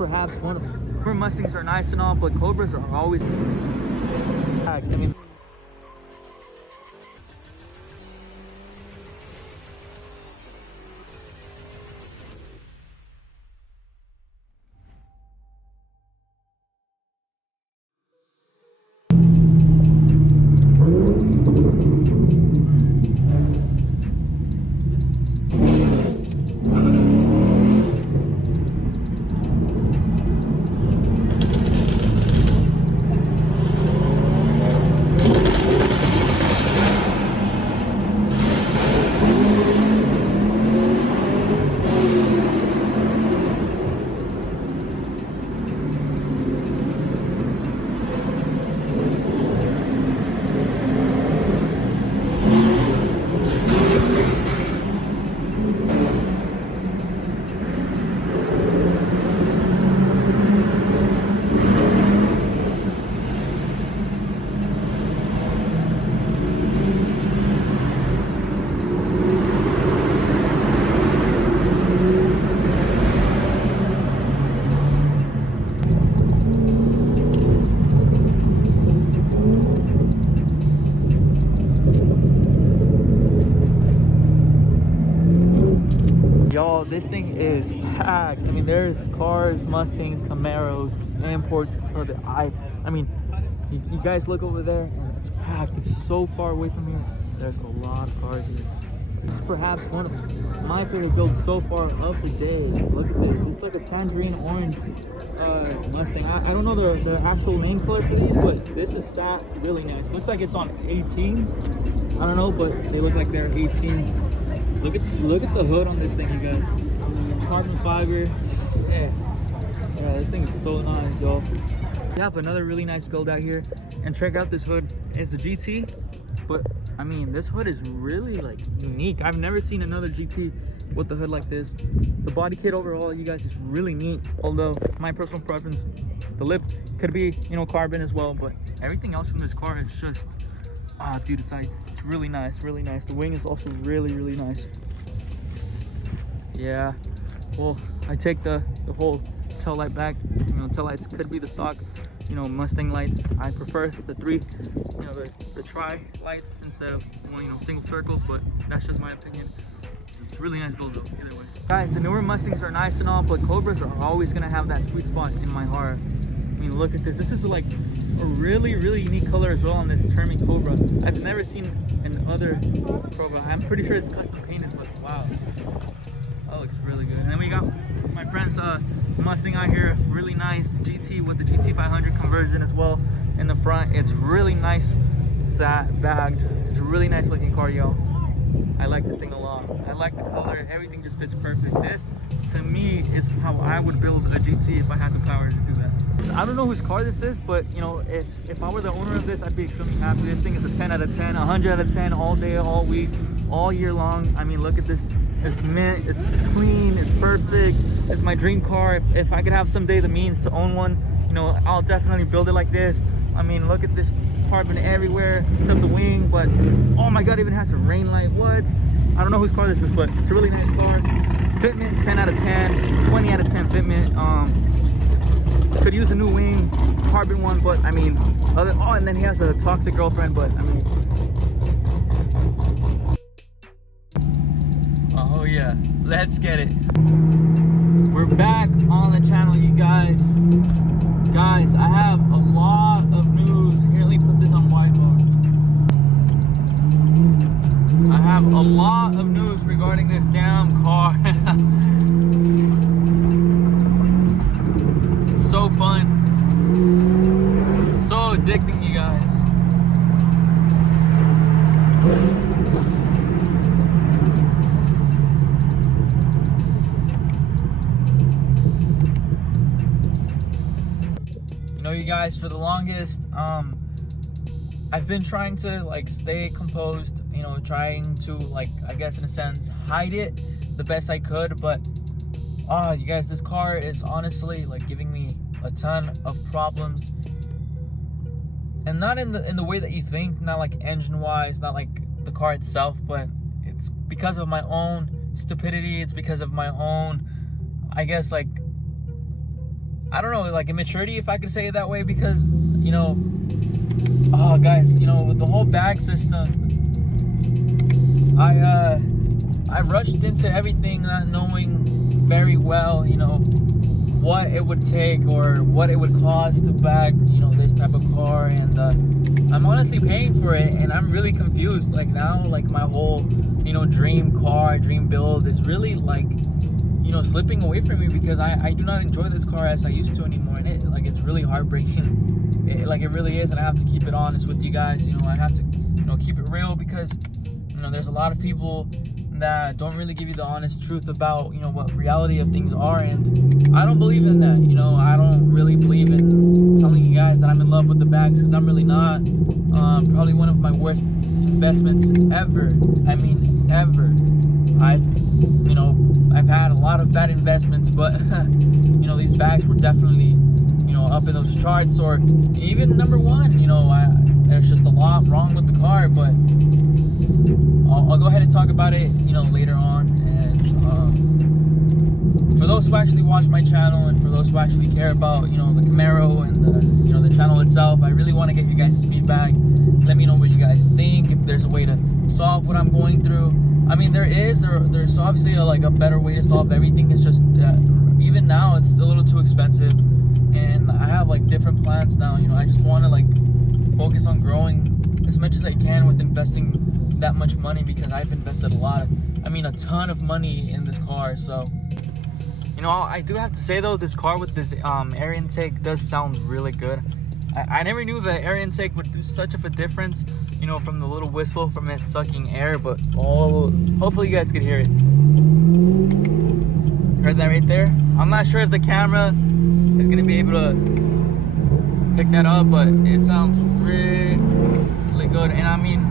perhaps one of them. Mustangs are nice and all, but Cobras are always. I mean. Y'all, this thing is packed. I mean, there's cars, Mustangs, Camaros, imports for the eye. I mean, you guys look over there and it's packed. It's so far away from here. There's a lot of cars here. This is perhaps one of my favorite builds so far of the day. Look at this. It's like a tangerine orange Mustang. I don't know the actual name color for these, but this is sat really nice. Looks like it's on 18s. I don't know, but they look like they're 18s. Look at the hood on this thing, you guys. Carbon fiber. Yeah, this thing is so nice, y'all. We have another really nice build out here, and check out this hood. It's a GT, but I mean, this hood is really like unique. I've never seen another GT with the hood like this. The body kit overall, you guys, is really neat. Although my personal preference, the lip could be, you know, carbon as well, but everything else from this car is just, dude, it's really nice, really nice. The wing is also really, really nice. Yeah, well, I take the whole tail light back. You know, tail lights could be the stock, you know, Mustang lights. I prefer the three, you know, the tri lights instead of one, you know, single circles, but that's just my opinion. It's a really nice build though, either way. Guys, the newer Mustangs are nice and all, but Cobras are always gonna have that sweet spot in my heart. I mean, look at this. This is like a really, really unique color as well on this Termin Cobra. I've never seen an other Cobra. I'm pretty sure it's custom painted, but wow, that looks really good. And then we got my friend's Mustang out here, really nice GT with the GT 500 conversion as well in the front. It's really nice, sat bagged. It's a really nice looking car, yo. I like this thing a lot. I like the color. Everything just fits perfect. This, to me, is how I would build a GT if I had the power to do that. I don't know whose car this is, but you know, if I were the owner of this, I'd be extremely happy. This thing is a 10 out of 10, 100 out of 10, all day, all week, all year long. I mean, look at this. It's mint, it's clean, it's perfect. It's my dream car. If I could have someday the means to own one, you know, I'll definitely build it like this. I mean, look at this carbon everywhere except the wing, but oh my god, it even has a rain light. What? I don't know whose car this is, but it's a really nice car. Fitment 10 out of 10, 20 out of 10 fitment. Could use a new wing, carbon one, but I mean, and then he has a toxic girlfriend, but I mean, oh yeah, let's get it. We're back on the channel, you guys. Guys, I have a lot of news. Here, let me put this on wide mode. I have a lot of news regarding this damn car. It's so fun. So addicting, you guys. You know, you guys, for the longest, I've been trying to like stay composed, you know, trying to like, I guess in a sense, hide it the best I could, but you guys, this car is honestly like giving me a ton of problems, and not in the way that you think, not like engine wise, not like the car itself, but it's because of my own stupidity. It's because of my own, I guess, like I don't know, like immaturity, if I could say it that way, because, you know, oh guys, you know, with the whole bag system, I rushed into everything not knowing very well, you know, what it would take or what it would cost to bag, you know, this type of car. And I'm honestly paying for it, and I'm really confused. Like now, like my whole, you know, dream car, dream build is really like, you know, slipping away from me, because I do not enjoy this car as I used to anymore. And it, like, it's really heartbreaking. It really is. And I have to keep it honest with you guys. You know, I have to, you know, keep it real, because, you know, there's a lot of people that don't really give you the honest truth about, you know, what reality of things are. And I don't believe in that. You know, I don't really believe in telling you guys that I'm in love with the bags, because I'm really not. Probably one of my worst investments ever. I mean, ever. You know, I've had a lot of bad investments, but you know, these bags were definitely, you know, up in those charts, or even #1. You know, there's just a lot wrong with the car, but I'll go ahead and talk about it, you know, later on. And for those who actually watch my channel, and for those who actually care about, you know, the Camaro and the, you know, the channel itself, I really want to get you guys' feedback. Let me know what you guys think, if there's a way to solve what I'm going through. I mean, there's obviously like a better way to solve everything. It's just even now it's a little too expensive, and I have like different plans now. You know, I just want to like focus on growing as much as I can with investing that much money, because I've invested a lot, I mean a ton of money in this car. So, you know, I do have to say though, this car with this air intake does sound really good. I never knew the air intake would do such of a difference, you know, from the little whistle from it sucking air. But hopefully you guys could hear it. Heard that right there? I'm not sure if the camera is gonna be able to pick that up, but it sounds really good. And I mean,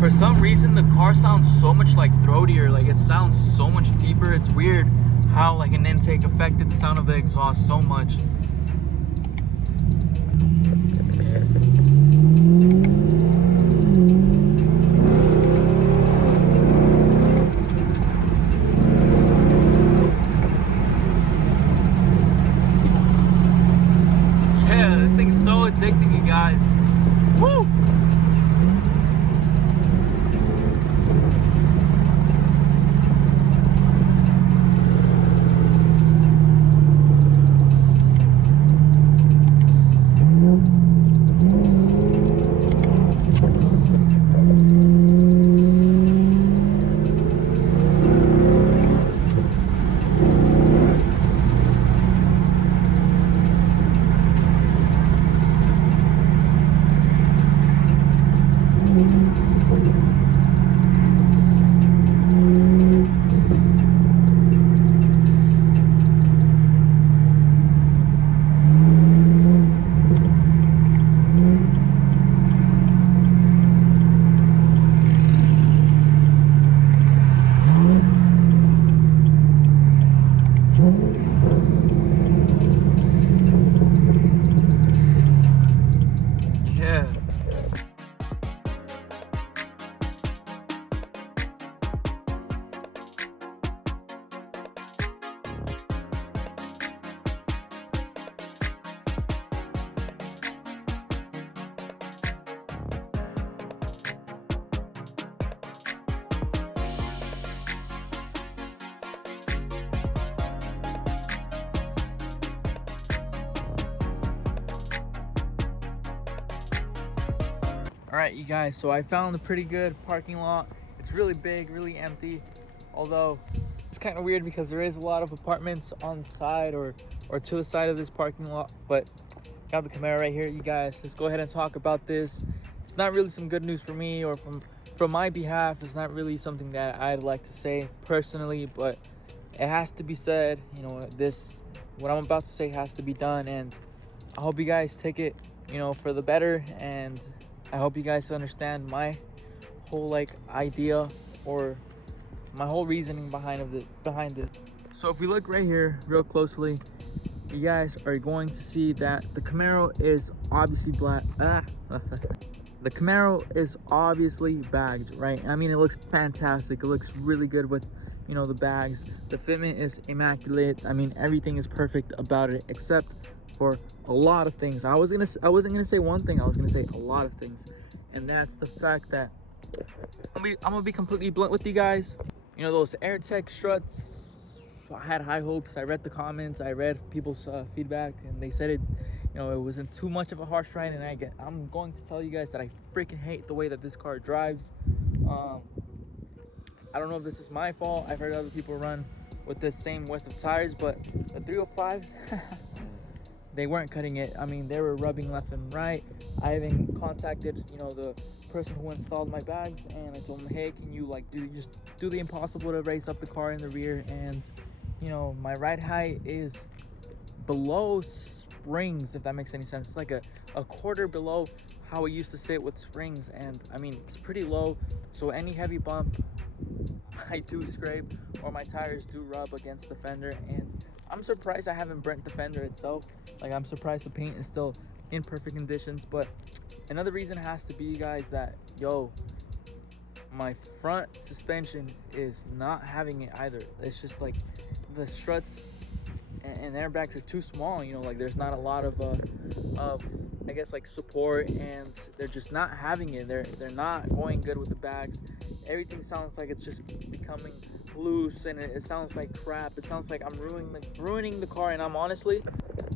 for some reason the car sounds so much like throatier, like it sounds so much deeper. It's weird how like an intake affected the sound of the exhaust so much. Yeah, this thing's so addicting, you guys. Woo! Yeah. All right, you guys, so I found a pretty good parking lot. It's really big, really empty, although it's kind of weird because there is a lot of apartments on the side or to the side of this parking lot. But got the Camaro right here, you guys. Let's go ahead and talk about this. It's not really some good news for me, or from my behalf. It's not really something that I'd like to say personally, but it has to be said. You know, what I'm about to say has to be done, and I hope you guys take it, you know, for the better. And I hope you guys understand my whole like idea, or my whole reasoning behind it. So if we look right here real closely, you guys are going to see that the Camaro is obviously black. The Camaro is obviously bagged, right? I mean, it looks fantastic. It looks really good with, you know, the bags. The fitment is immaculate. I mean, everything is perfect about it, except for a lot of things. I wasn't gonna say one thing, I was gonna say a lot of things. And that's the fact that I'm gonna be completely blunt with you guys. You know, those AirTech struts, I had high hopes. I read the comments, I read people's feedback, and they said it, you know, it wasn't too much of a harsh ride. And I'm going to tell you guys that I freaking hate the way that this car drives. I don't know if this is my fault. I've heard other people run with this same width of tires, but the 305s, they weren't cutting it. I mean, they were rubbing left and right. I even contacted, you know, the person who installed my bags, and I told him, hey, can you like just do the impossible to raise up the car in the rear? And you know, my ride height is below springs, if that makes any sense. It's like a quarter below how it used to sit with springs, and I mean, it's pretty low, so any heavy bump I do scrape, or my tires do rub against the fender. And I'm surprised I haven't burnt the fender itself. Like, I'm surprised the paint is still in perfect conditions. But another reason has to be, guys, that my front suspension is not having it either. It's just like the struts and airbags are too small, you know, like there's not a lot of I guess like support, and they're just not having it. They're not going good with the bags. Everything sounds like it's just becoming loose, and it sounds like crap. It sounds like I'm ruining the car, and I'm honestly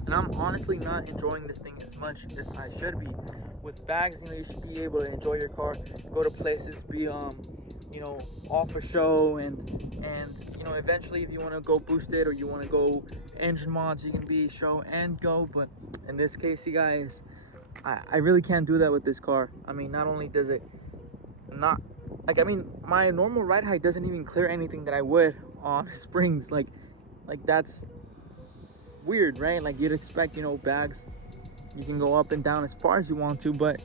not enjoying this thing as much as I should be. With bags, you know, you should be able to enjoy your car, go to places, be you know, off a show, and you know, eventually if you want to go boosted or you want to go engine mods, you can be show and go. But in this case, you guys, I really can't do that with this car. I mean, not only does it not, like, I mean, my normal ride height doesn't even clear anything that I would on springs. Like that's weird, right? Like, you'd expect, you know, bags, you can go up and down as far as you want to, but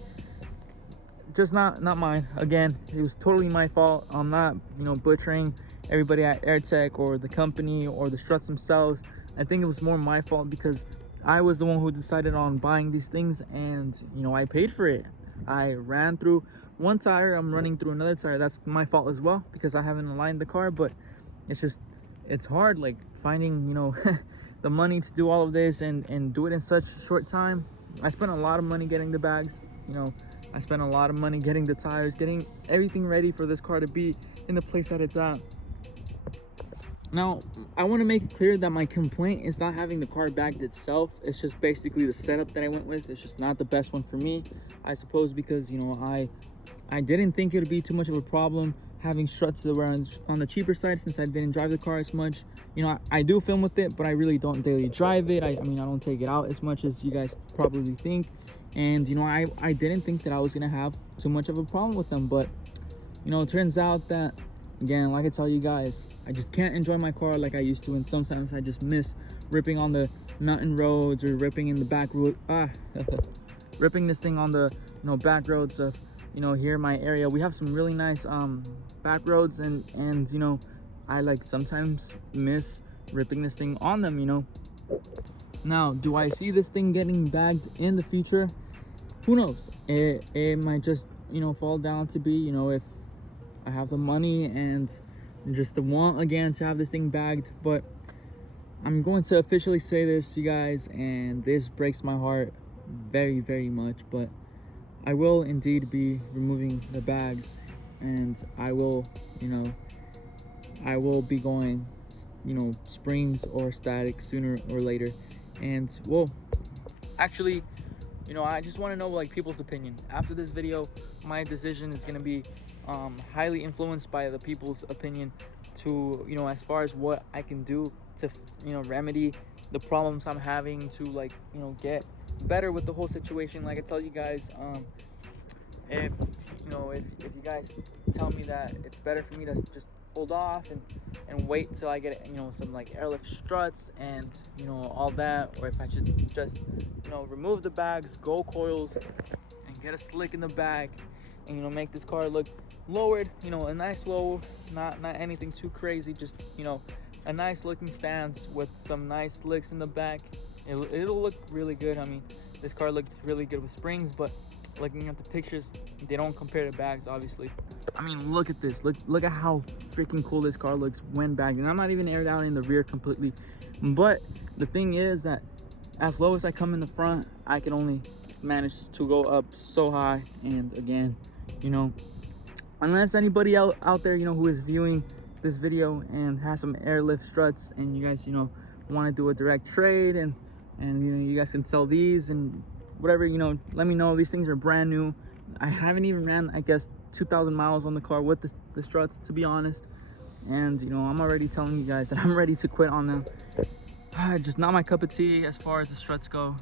just not mine. Again, it was totally my fault. I'm not, you know, butchering everybody at AirTech or the company or the struts themselves. I think it was more my fault because I was the one who decided on buying these things, and you know, I paid for it. I ran through one tire, I'm running through another tire. That's my fault as well because I haven't aligned the car. But it's hard, like, finding, you know, the money to do all of this and do it in such a short time. I spent a lot of money getting the bags, you know, I spent a lot of money getting the tires, getting everything ready for this car to be in the place that it's at. Now, I want to make it clear that my complaint is not having the car bagged itself. It's just basically the setup that I went with. It's just not the best one for me, I suppose, because, you know, I didn't think it would be too much of a problem having struts that were on the cheaper side, since I didn't drive the car as much. You know, I do film with it, but I really don't daily drive it. I mean, I don't take it out as much as you guys probably think. And, you know, I didn't think that I was going to have too much of a problem with them. But, you know, it turns out that, again, like I tell you guys, I just can't enjoy my car like I used to. And sometimes I just miss ripping on the mountain roads or ripping in the back road. Ripping this thing on the, you know, back roads of, you know, here in my area. We have some really nice back roads, and you know, I like sometimes miss ripping this thing on them, you know. Now, do I see this thing getting bagged in the future? Who knows? It might just, you know, fall down to be, you know, if I have the money and just the want again to have this thing bagged. But I'm going to officially say this, you guys, and this breaks my heart very, very much, but I will indeed be removing the bags, and I will, you know, I will be going, you know, springs or static sooner or later. And well, actually, you know, I just want to know, like, people's opinion. After this video, my decision is going to be highly influenced by the people's opinion to, you know, as far as what I can do to, you know, remedy the problems I'm having, to, like, you know, get better with the whole situation. Like I tell you guys, if you know, if you guys tell me that it's better for me to just hold off and wait till I get, you know, some like airlift struts and, you know, all that, or if I should just, you know, remove the bags, go coils, and get a slick in the back, and, you know, make this car look lowered, you know, a nice low, not anything too crazy, just, you know, a nice looking stance with some nice slicks in the back. It'll look really good. I mean, this car looked really good with springs, but looking at the pictures, they don't compare to bags, obviously. I mean, look at this. Look at how freaking cool this car looks when bagged. And I'm not even aired out in the rear completely. But the thing is that as low as I come in the front, I can only manage to go up so high. And again, you know, unless anybody out there, you know, who is viewing this video and has some airlift struts, and you guys, you know, want to do a direct trade, and you know, you guys can sell these and whatever, you know, let me know. These things are brand new. I haven't even ran, I guess, 2,000 miles on the car with the struts, to be honest. And you know, I'm already telling you guys that I'm ready to quit on them. Just not my cup of tea as far as the struts go.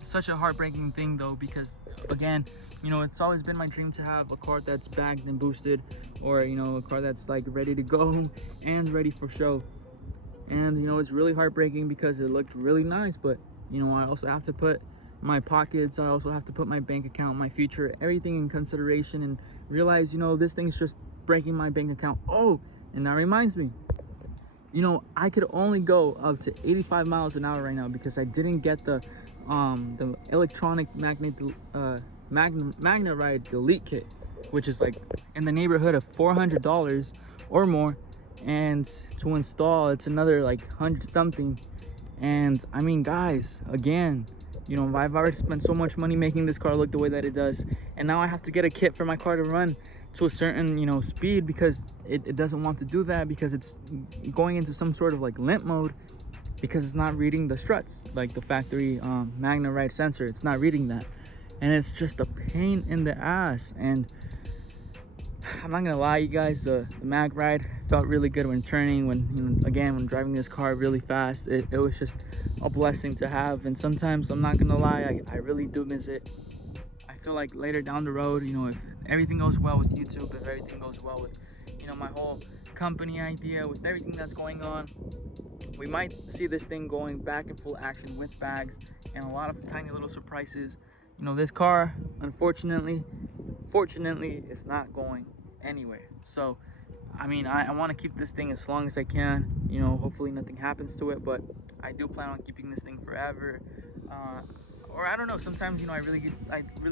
It's such a heartbreaking thing though, because again, you know, it's always been my dream to have a car that's bagged and boosted, or you know, a car that's like ready to go and ready for show. And you know, it's really heartbreaking because it looked really nice, but you know, I also have to put my pockets, I also have to put my bank account, my future, everything in consideration, and realize, you know, this thing's just breaking my bank account. Oh, and that reminds me, you know, I could only go up to 85 miles an hour right now because I didn't get the electronic magnet ride delete kit, which is like in the neighborhood of $400 or more, and to install it's another like 100 something. And I mean, guys, again, you know, I've already spent so much money making this car look the way that it does, and now I have to get a kit for my car to run to a certain, you know, speed, because it doesn't want to do that, because it's going into some sort of like limp mode, because it's not reading the struts, like the factory magnet ride sensor. It's not reading that, and it's just a pain in the ass. And I'm not gonna lie, you guys, the mag ride felt really good when turning, when, you know, again, when driving this car really fast. It was just a blessing to have. And sometimes, I'm not gonna lie, I really do miss it. I feel like later down the road, you know, if everything goes well with YouTube, if everything goes well with, you know, my whole company idea, with everything that's going on, we might see this thing going back in full action with bags and a lot of tiny little surprises. You know, this car, fortunately, is not going anywhere. So I mean, I want to keep this thing as long as I can. You know, hopefully nothing happens to it, but I do plan on keeping this thing forever. Or I don't know, sometimes, you know, I really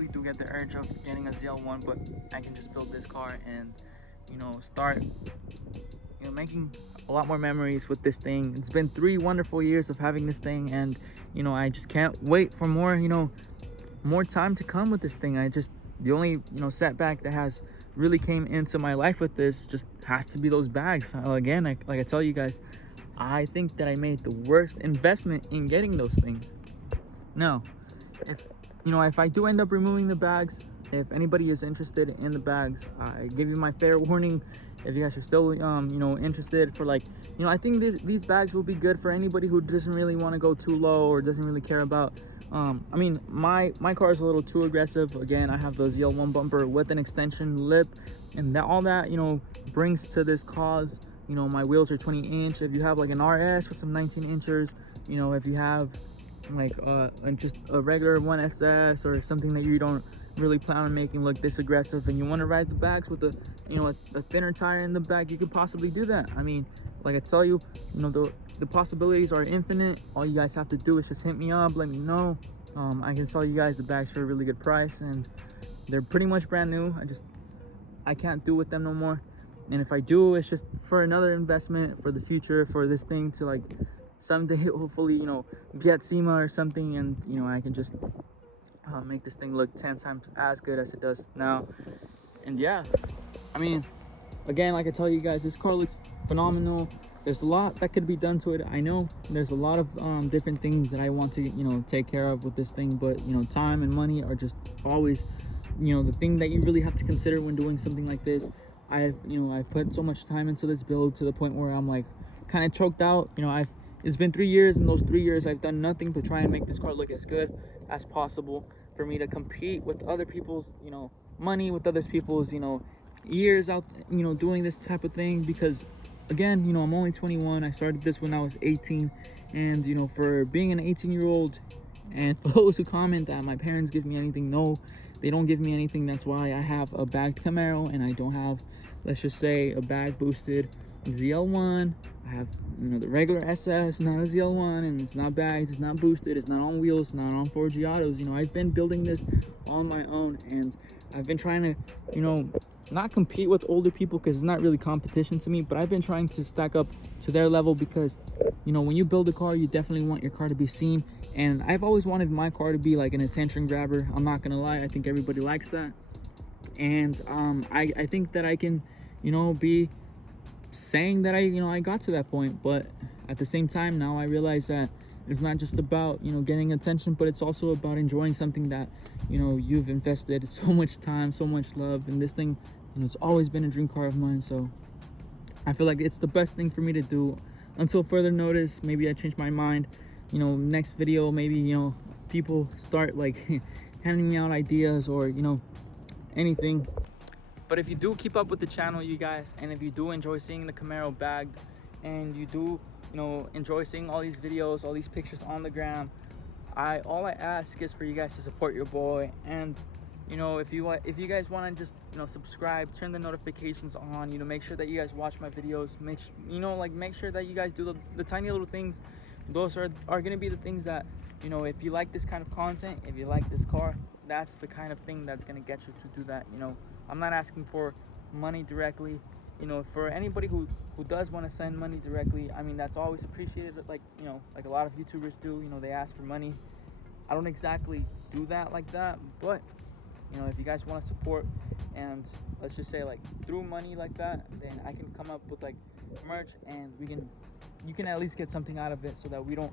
do get the urge of getting a ZL1, but I can just build this car and, you know, start, you know, making a lot more memories with this thing. It's been 3 wonderful years of having this thing, and, you know, I just can't wait for more, you know, more time to come with this thing. The only, you know, setback that has really came into my life with this just has to be those bags. Again, like I tell you guys, I think that I made the worst investment in getting those things. No, if I do end up removing the bags, if anybody is interested in the bags, I give you my fair warning. If you guys are still you know, interested, for like, you know, I think these bags will be good for anybody who doesn't really want to go too low or doesn't really care about I mean, my car is a little too aggressive. Again, I have the ZL1 bumper with an extension lip, and that all that, you know, brings to this cause. You know, my wheels are 20-inch. If you have like an RS with some 19 inchers, you know, if you have like just a regular 1SS or something that you don't really plan on making look this aggressive, and you want to ride the bags with a, you know, a thinner tire in the back, you could possibly do that. I mean, like I tell you, you know, the possibilities are infinite. All you guys have to do is just hit me up, let me know. I can sell you guys the bags for a really good price, and they're pretty much brand new. I can't do with them no more, and if I do, it's just for another investment for the future, for this thing to like someday hopefully, you know, be at SEMA or something, and you know, I can just make this thing look 10 times as good as it does now. And yeah, I mean, again, like I tell you guys, this car looks phenomenal. There's a lot that could be done to it. I know there's a lot of different things that I want to, you know, take care of with this thing, but you know, time and money are just always, you know, the thing that you really have to consider when doing something like this. I've put so much time into this build to the point where I'm like kind of choked out. You know, it's been 3 years, and those 3 years I've done nothing to try and make this car look as good as possible, for me to compete with other people's, you know, money, with other people's, you know, years out, you know, doing this type of thing. Because again, you know, I'm only 21. I started this when I was 18, and you know, for being an 18-year-old, and for those who comment that my parents give me anything, no, they don't give me anything. That's why I have a bagged Camaro, and I don't have, let's just say, a bag boosted ZL1. I have, you know, the regular SS, not a ZL1, and it's not bagged, it's not boosted, it's not on wheels, it's not on 4G autos. You know, I've been building this on my own, and I've been trying to, you know, not compete with older people, because it's not really competition to me, but I've been trying to stack up to their level, because you know, when you build a car, you definitely want your car to be seen, and I've always wanted my car to be like an attention grabber. I'm not gonna lie, I think everybody likes that. And I think that I can, you know, be saying that I got to that point. But at the same time, now I realize that it's not just about, you know, getting attention, but it's also about enjoying something that, you know, you've invested so much time, so much love. And this thing, you know, it's always been a dream car of mine, so I feel like it's the best thing for me to do. Until further notice, maybe I change my mind. You know, next video, maybe, you know, people start like handing me out ideas, or, you know, anything. But if you do keep up with the channel, you guys, and if you do enjoy seeing the Camaro bagged, and you do, you know, enjoy seeing all these videos, all these pictures on the gram, all I ask is for you guys to support your boy. And you know, if you guys want to just, you know, subscribe, turn the notifications on, you know, make sure that you guys watch my videos, make sure that you guys do the tiny little things. Those are gonna be the things that, you know, if you like this kind of content, if you like this car, that's the kind of thing that's gonna get you to do that. You know, I'm not asking for money directly. You know, for anybody who does want to send money directly, I mean, that's always appreciated. Like, you know, like a lot of YouTubers do, you know, they ask for money. I don't exactly do that like that, but you know, if you guys want to support, and let's just say like through money like that, then I can come up with like merch, and you can at least get something out of it, so that we don't,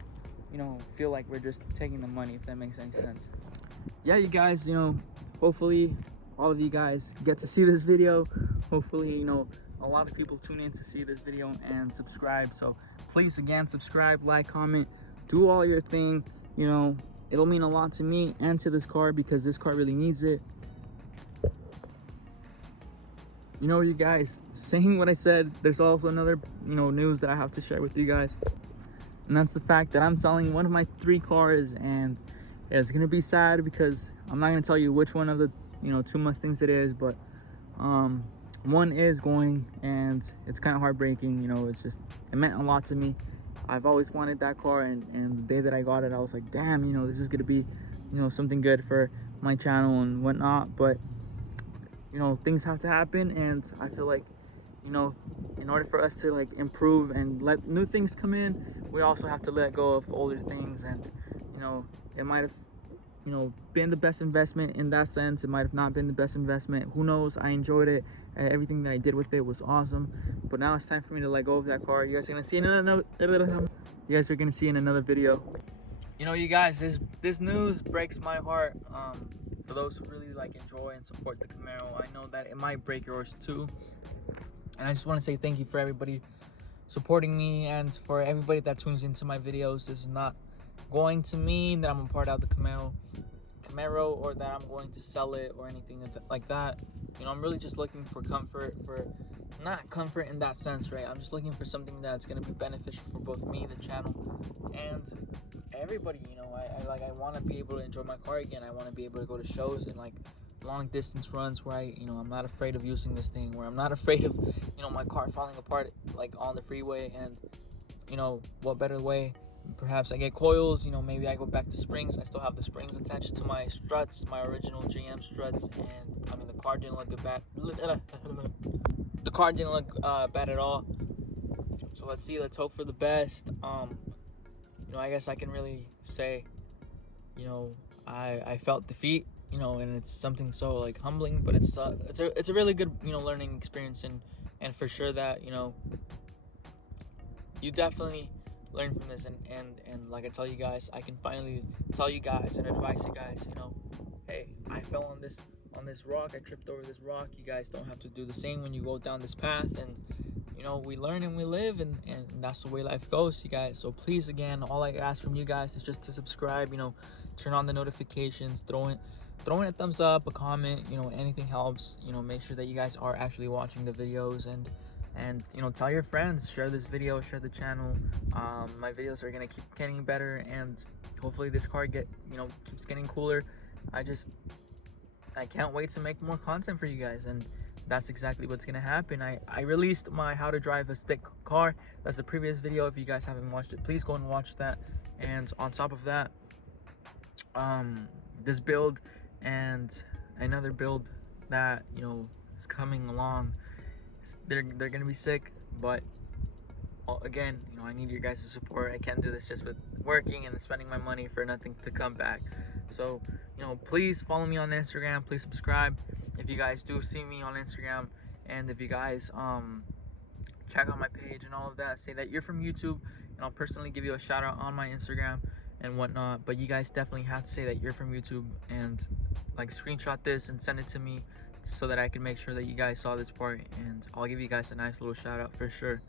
you know, feel like we're just taking the money, if that makes any sense. Yeah, you guys, you know, hopefully all of you guys get to see this video. Hopefully, you know, a lot of people tune in to see this video and subscribe. So please, again, subscribe, like, comment, do all your thing. You know, it'll mean a lot to me and to this car, because this car really needs it. You know, you guys, saying what I said, there's also another, you know, news that I have to share with you guys. And that's the fact that I'm selling one of my 3 cars, and it's gonna be sad, because I'm not gonna tell you which one of the, you know, 2 Mustangs it is, but one is going, and it's kind of heartbreaking. You know, it's just, it meant a lot to me. I've always wanted that car, and the day that I got it, I was like, damn, you know, this is gonna be, you know, something good for my channel and whatnot. But you know, things have to happen, and I feel like, you know, in order for us to like improve and let new things come in, we also have to let go of older things. And you know, it might have, you know, been the best investment in that sense. It might have not been the best investment, who knows. I enjoyed it, everything that I did with it was awesome, but now it's time for me to let go of that car. You guys are gonna see in another video. You know, you guys, this news breaks my heart. For those who really like enjoy and support the Camaro, I know that it might break yours too. And I just want to say thank you for everybody supporting me, and for everybody that tunes into my videos. This is not going to mean that I'm a part of the Camaro, or that I'm going to sell it or anything like that. You know, I'm really just looking for comfort, for not comfort in that sense, right? I'm just looking for something that's going to be beneficial for both me, the channel, and everybody. You know, I want to be able to enjoy my car again. I want to be able to go to shows and like long distance runs where I'm not afraid of using this thing, where I'm not afraid of, you know, my car falling apart like on the freeway. And you know, what better way? Perhaps I get coils, you know, maybe I go back to springs. I still have the springs attached to my struts, my original GM struts, and I mean, the car didn't look bad. The car didn't look bad at all. So let's see, let's hope for the best. You know, I guess I can really say, you know, I felt defeat, you know, and it's something so like humbling, but it's a really good, you know, learning experience, and for sure that, you know, you definitely learn from this, and like I tell you guys, I can finally tell you guys and advise you guys, you know, hey, I fell on this rock, I tripped over this rock. You guys don't have to do the same when you go down this path. And you know, we learn and we live, and that's the way life goes, you guys. So please, again, all I ask from you guys is just to subscribe, you know, turn on the notifications, throw in a thumbs up, a comment, you know, anything helps. You know, make sure that you guys are actually watching the videos, and you know, tell your friends, share this video, share the channel. My videos are gonna keep getting better, and hopefully this car keeps getting cooler. I can't wait to make more content for you guys, and that's exactly what's gonna happen. I released my how to drive a stick car. That's the previous video. If you guys haven't watched it, please go and watch that. And on top of that, this build and another build that, you know, is coming along. They're gonna be sick, but again, you know, I need your guys' support. I can't do this just with working and spending my money for nothing to come back. So, you know, please follow me on Instagram. Please subscribe if you guys do see me on Instagram, and if you guys check out my page and all of that, say that you're from YouTube, and I'll personally give you a shout out on my Instagram and whatnot. But you guys definitely have to say that you're from YouTube and like screenshot this and send it to me so that I can make sure that you guys saw this part, and I'll give you guys a nice little shout out for sure.